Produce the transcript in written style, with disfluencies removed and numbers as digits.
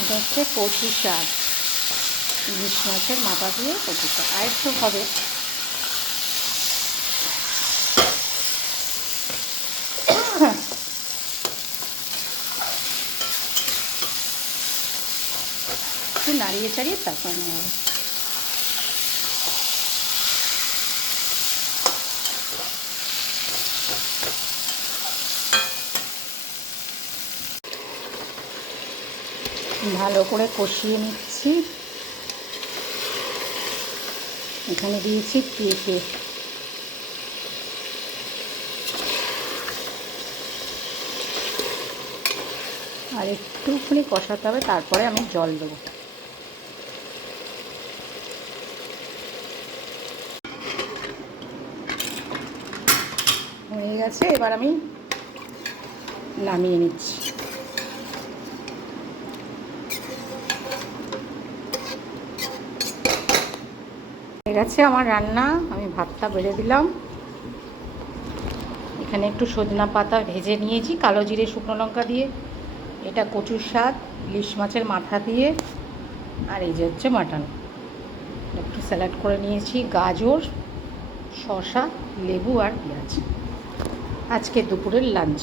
এটা হচ্ছে কচু শাক, ইলিশ মাছের মাথা দিয়ে কচু শাক। আর একটু হবে, একটু নাড়িয়ে চাড়িয়ে তারপর নেওয়া হবে। ভালো করে কষিয়ে নিচ্ছি। এখানে দিয়েছি পেঁপে, আর একটুখানি কষাতে হবে, তারপরে আমি জল দেবো। হয়ে গেছে, এবার আমি নামিয়ে নিচ্ছি। হয়ে গেছে আমার রান্না, আমি ভাতটা বেড়ে দিলাম। এখানে একটু সজনা পাতা ভেজে নিয়েছি কালো জিরে শুকনো লঙ্কা দিয়ে। এটা কচুর শাক ইলিশ মাছের মাথা দিয়ে। আর এই যে হচ্ছে মাটন। একটু স্যালাড করে নিয়েছি, গাজর, শসা, লেবু আর পেঁয়াজ। আজকে দুপুরের লাঞ্চ।